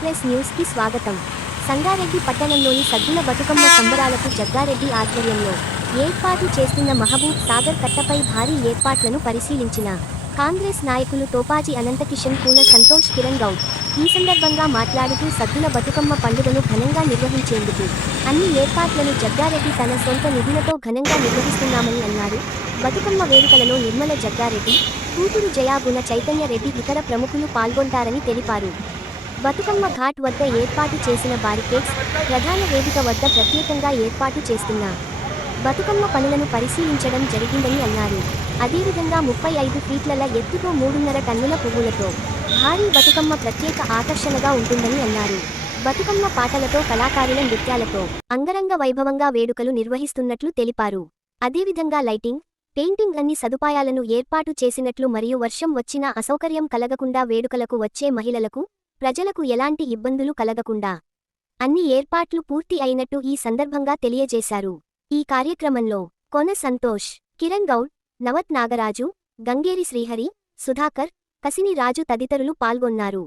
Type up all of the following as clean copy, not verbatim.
Express news కి స్వాగతం. సంగారెడ్డి పట్టణంలోని సద్దుల బతుకమ్మ సంబరాలకు జగ్గారెడ్డి ఆధ్వర్యంలో ఏర్పాటు చేస్తున్న మహబూబ్ సాగర్ కట్టపై భారీ ఏర్పాట్లను పరిశీలించిన కాంగ్రెస్ నాయకులు తోపాజీ అనంతకిషన్ కూన సంతోష్ కిరణ్ గౌడ్ ఈ సందర్భంగా మాట్లాడుతూ సద్దుల బతుకమ్మ పండుగను ఘనంగా నిర్వహించేందుకు అన్ని ఏర్పాట్లను జగ్గారెడ్డి తన సొంత నిధులతో ఘనంగా నిర్వహిస్తున్నామని అన్నారు. బతుకమ్మ వేడుకలలో నిర్మల జగ్గారెడ్డి, కూతురు జయాగుణ చైతన్య రెడ్డి ఇతర ప్రముఖులు పాల్గొంటారని తెలిపారు. బతుకమ్మ ఘాట్ వద్ద ఏర్పాటు చేసిన బారికేడ్స్, ప్రధాన వేదిక వద్ద ప్రత్యేకంగా ఏర్పాటు చేస్తున్న బతుకమ్మ పనులను పరిశీలించడం జరిగిందని అన్నారు. అదేవిధంగా 35 ఫీట్ల ఎత్తుతో 3.5 టన్నుల పువ్వులతో భారీ బతుకమ్మ ప్రత్యేక ఆకర్షణగా ఉంటుందని అన్నారు. బతుకమ్మ పాటలతో కళాకారుల నృత్యాలతో అంగరంగ వైభవంగా వేడుకలు నిర్వహిస్తున్నట్లు తెలిపారు. అదేవిధంగా లైటింగ్, పెయింటింగ్ అన్ని సదుపాయాలను ఏర్పాటు చేసినట్లు మరియు వర్షం వచ్చినా అసౌకర్యం కలగకుండా వేడుకలకు వచ్చే మహిళలకు, ప్రజలకు ఎలాంటి ఇబ్బందులు కలగకుండా అన్ని ఏర్పాట్లు పూర్తి అయినట్టు ఈ సందర్భంగా తెలియజేశారు. ఈ కార్యక్రమంలో కొన సంతోష్, కిరణ్ గౌడ్, నవత్ నాగరాజు, గంగేరి శ్రీహరి, సుధాకర్, కసిని రాజు తదితరులు పాల్గొన్నారు.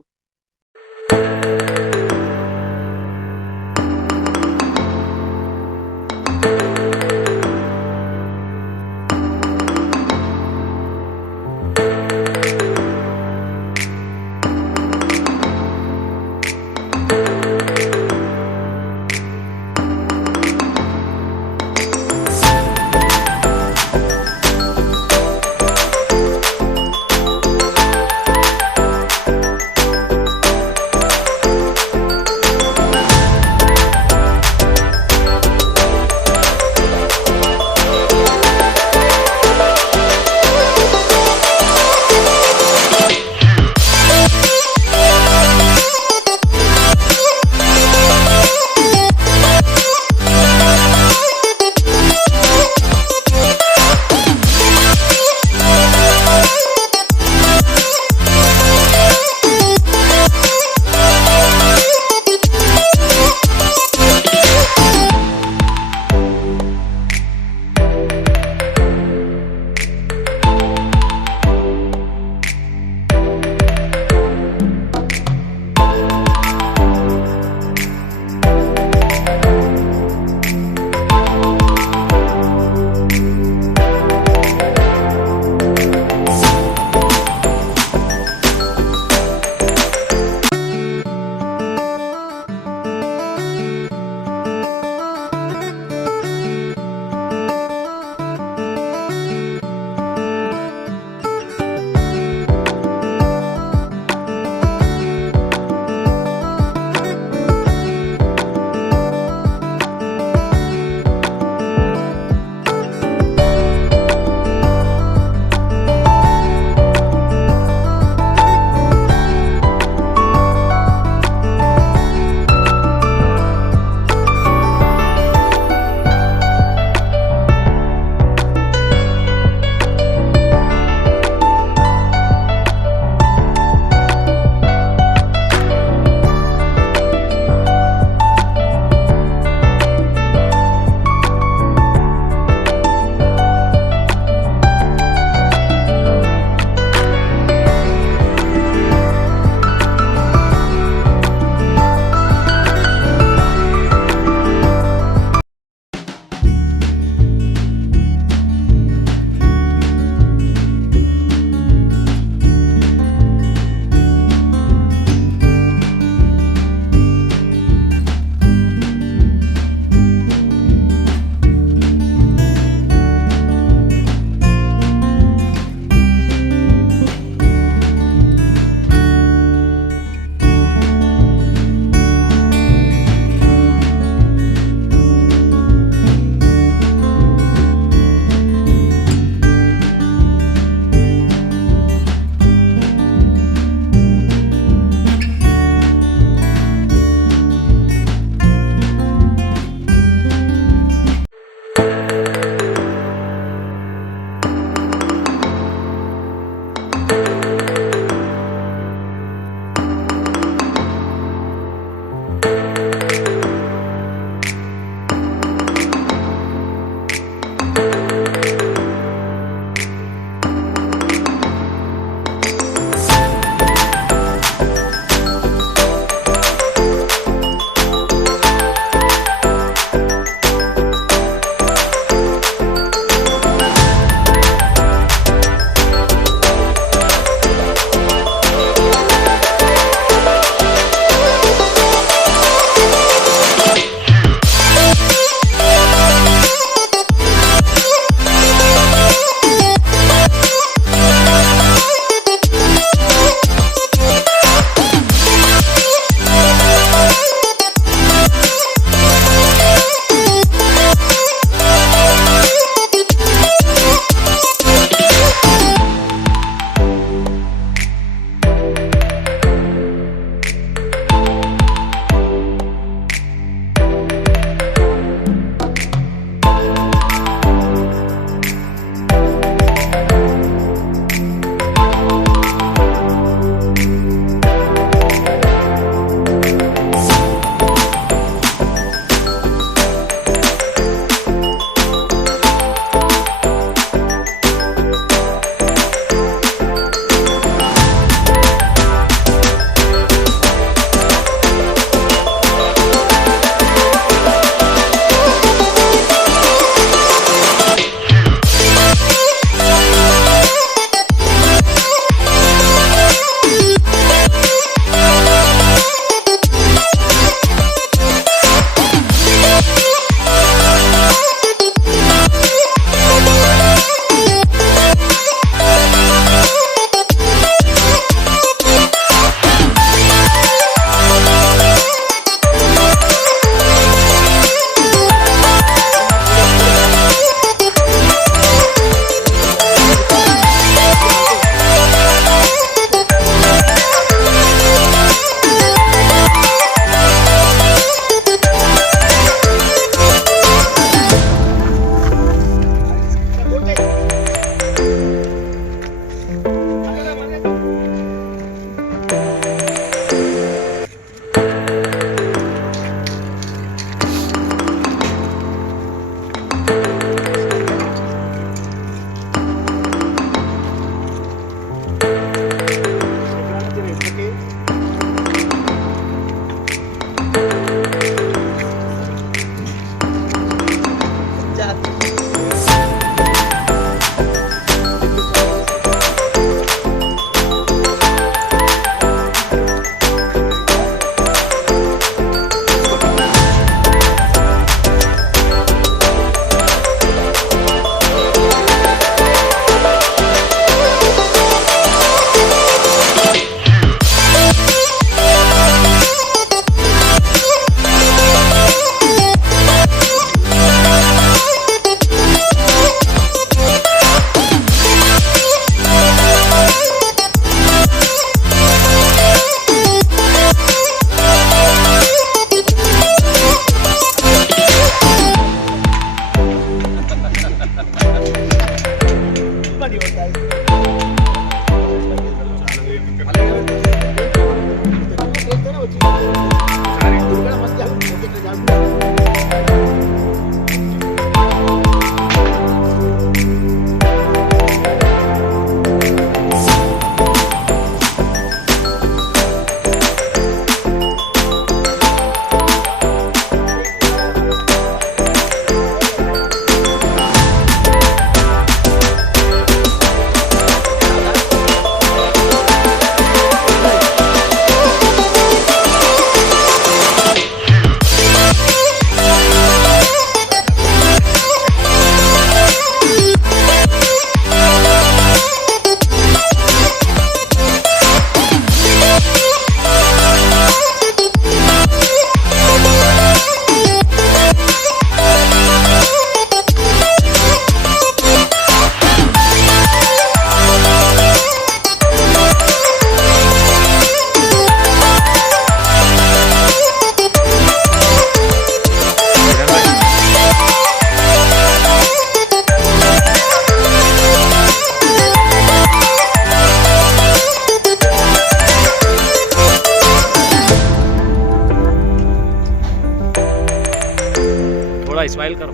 थोड़ा स्माइल करो।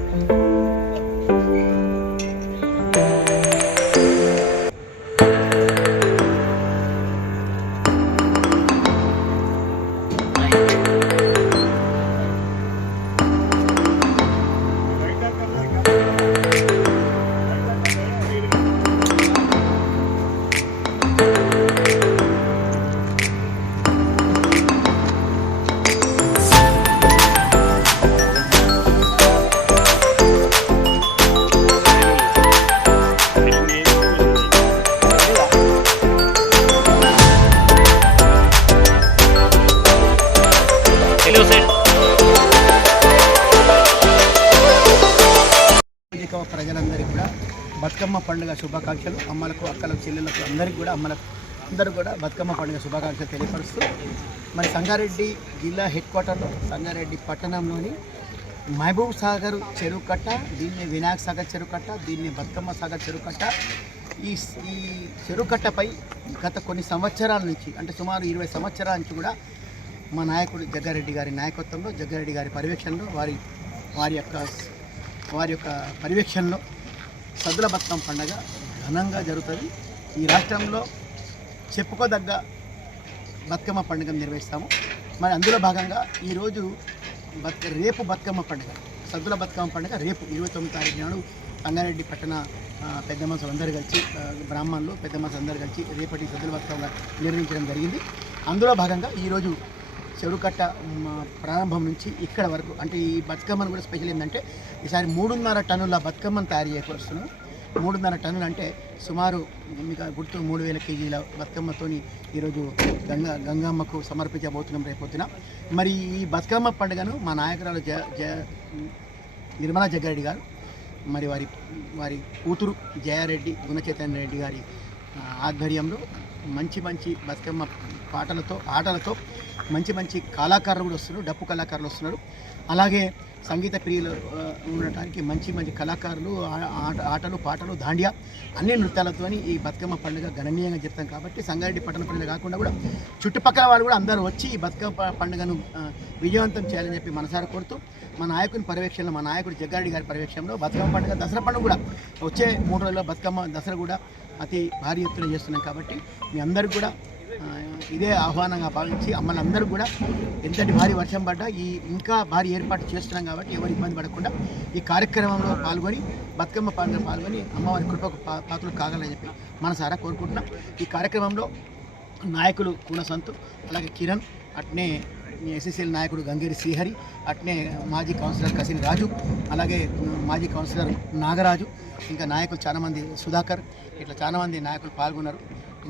ప్రజలందరికీ కూడా బతుకమ్మ పండుగ శుభాకాంక్షలు. అమ్మలకు, అక్కలకు, చెల్లెలకు అందరికీ కూడా అందరూ కూడా బతుకమ్మ పండుగ శుభాకాంక్షలు తెలియపరుస్తూ మరి సంగారెడ్డి జిల్లా హెడ్ క్వార్టర్లో సంగారెడ్డి పట్టణంలోని మహబూబ్ సాగర్ చెరువు కట్ట, దీన్ని వినాయక సాగర్ చెరువు కట్ట, దీన్ని బతుకమ్మ సాగర్ చెరువు కట్ట, ఈ చెరువు కట్టపై గత కొన్ని సంవత్సరాల నుంచి అంటే సుమారు 20 సంవత్సరాల నుంచి కూడా మా నాయకుడు జగ్గారెడ్డి గారి నాయకత్వంలో, జగ్గారెడ్డి గారి పర్యవేక్షణలో, వారి యొక్క పర్యవేక్షణలో సద్దుల బతుకమ్మ పండుగ ఘనంగా జరుగుతుంది. ఈ రాష్ట్రంలో చెప్పుకోదగ్గ బతుకమ్మ పండుగను నిర్వహిస్తాము. మరి అందులో భాగంగా ఈరోజు రేపు బతుకమ్మ పండుగ, సద్దుల బతుకమ్మ పండుగ రేపు 29వ తారీఖు నాడు సంగారెడ్డి పట్టణ పెద్ద మనుషులు అందరూ కలిసి, బ్రాహ్మణులు పెద్ద మనుషులు అందరూ కలిసి రేపటి సద్దుల బతుకమ్మ నిర్వహించడం జరిగింది. అందులో భాగంగా ఈరోజు చెరువుకట్ట ప్రారంభం నుంచి ఇక్కడ వరకు అంటే ఈ బతుకమ్మను కూడా స్పెషల్ ఏంటంటే ఈసారి 3.5 టన్నుల బతుకమ్మను తయారు చేయకొస్తున్నాం. 3.5 టన్నులు అంటే సుమారు మీకు గుర్తు 3000 కేజీల బతుకమ్మతోని ఈరోజు గంగమ్మకు సమర్పించబోతున్నాం రేపొద్దున. మరి ఈ బతుకమ్మ పండుగను మా నాయకురాలు నిర్మలా జగ్గారెడ్డి గారు మరి వారి కూతురు జయారెడ్డి గుణచైతన్య రెడ్డి గారి ఆధ్వర్యంలో మంచి బతుకమ్మ ఆటలతో మంచి కళాకారులు కూడా వస్తున్నారు, డప్పు కళాకారులు వస్తున్నారు. అలాగే సంగీత ప్రియులు ఉండటానికి మంచి కళాకారులు, ఆటలు, పాటలు, దాండియా అన్ని నృత్యాలతో ఈ బతుకమ్మ పండుగ గణనీయంగా చెప్తాం. కాబట్టి సంగారెడ్డి పట్టణ ప్రజలు కాకుండా కూడా చుట్టుపక్కల వాళ్ళు కూడా అందరూ వచ్చి ఈ బతుకమ్మ పండుగను విజయవంతం చేయాలని చెప్పి మనసారా కోరుతూ మా నాయకుని పర్యవేక్షణలో, మా నాయకుడు జగ్గారెడ్డి గారి పర్యవేక్షణలో బతుకమ్మ పండుగ, దసరా పండుగ కూడా వచ్చే 3 రోజుల్లో బతుకమ్మ దసరా కూడా అతి భారీ ఎత్తున చేస్తున్నాం. కాబట్టి మీ అందరికీ కూడా ఇదే ఆహ్వానంగా భావించి అమ్మలందరూ కూడా ఎంతటి భారీ వర్షం పడ్డా ఇంకా భారీ ఏర్పాటు చేస్తున్నాం. కాబట్టి ఎవరు ఇబ్బంది పడకుండా ఈ కార్యక్రమంలో పాల్గొని బతుకమ్మ పండుగ పాల్గొని అమ్మవారి కృపకు పాత్రలు కాగలని చెప్పి మనసారా కోరుకుంటున్నాం. ఈ కార్యక్రమంలో నాయకులు కూన సంతు, అలాగే కిరణ్, అట్నే ఎస్ఎస్ఎల్ నాయకుడు గంగేరి శ్రీహరి, అట్నే మాజీ కౌన్సిలర్ కసిని రాజు, అలాగే మాజీ కౌన్సిలర్ నాగరాజు, ఇంకా నాయకులు చాలామంది సుధాకర్, ఇట్లా చాలామంది నాయకులు పాల్గొన్నారు.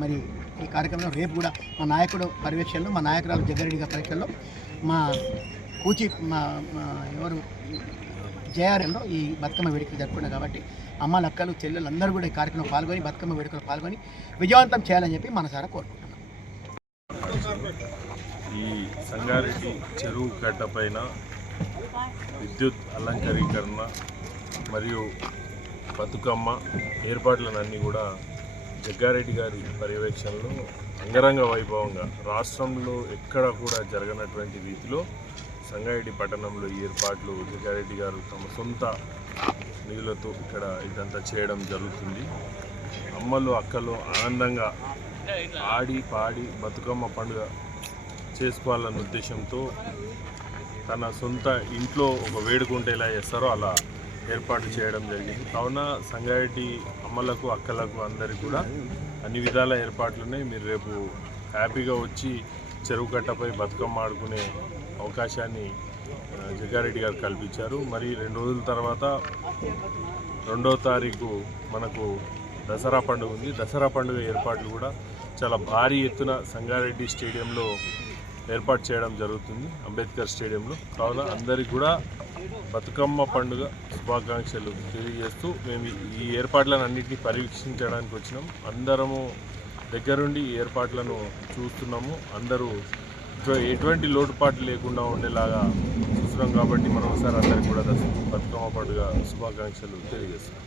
మరి ఈ కార్యక్రమంలో రేపు కూడా మా నాయకుడు పర్యవేక్షణలో, మా నాయకురాలు జగ్గారెడ్డి గారి పర్యవేక్షణలో, మా ఎవరు జయారంలో ఈ బతుకమ్మ వేడుకలు జరుపుకున్నాం. కాబట్టి అమ్మ, అక్కలు, చెల్లెలు అందరూ కూడా ఈ కార్యక్రమం పాల్గొని బతుకమ్మ వేడుకలు పాల్గొని విజయవంతం చేయాలని చెప్పి మనసారా కోరుకుంటున్నాం. ఈ సంగారెడ్డి చెరువు కట్ట పైన విద్యుత్ అలంకరీకరణ మరియు బతుకమ్మ ఏర్పాట్లన్నీ కూడా జగ్గారెడ్డి గారి పర్యవేక్షణలో అంగరంగ వైభవంగా రాష్ట్రంలో ఎక్కడ కూడా జరగనటువంటి రీతిలో సంగారెడ్డి పట్టణంలో ఈ ఏర్పాట్లు జగ్గారెడ్డి గారు తమ సొంత నిధులతో ఇక్కడ ఇదంతా చేయడం జరుగుతుంది. అమ్మలు అక్కలు ఆనందంగా ఆడి పాడి బతుకమ్మ పండుగ చేసుకోవాలన్న ఉద్దేశంతో తన సొంత ఇంట్లో ఒక వేడుకుంటే ఎలా చేస్తారో అలా ఏర్పాటు చేయడం జరిగింది. కావున సంగారెడ్డి అమ్మలకు అక్కలకు అందరికీ కూడా అన్ని విధాల ఏర్పాట్లున్నాయి. మీరు రేపు హ్యాపీగా వచ్చి చెరువు కట్టపై బతుకమ్మ ఆడుకునే అవకాశాన్ని జగ్గారెడ్డి గారు కల్పించారు. మరి 2 రోజుల తర్వాత 2వ తారీఖు మనకు దసరా పండుగ ఉంది. దసరా పండుగ ఏర్పాట్లు కూడా చాలా భారీ ఎత్తున సంగారెడ్డి స్టేడియంలో ఏర్పాటు చేయడం జరుగుతుంది, అంబేద్కర్ స్టేడియంలో. కావున అందరికీ కూడా బతుకమ్మ పండుగ శుభాకాంక్షలు తెలియజేస్తూ మేము ఈ ఏర్పాట్లను అన్నింటినీ పరీక్షించడానికి వచ్చినాం. అందరము దగ్గరుండి ఈ ఏర్పాట్లను చూస్తున్నాము. అందరూ ఎటువంటి లోటుపాట్లు లేకుండా ఉండేలాగా చూస్తున్నాం. కాబట్టి మరోసారి అందరికీ కూడా బతుకమ్మ పండుగ శుభాకాంక్షలు తెలియజేస్తున్నాం.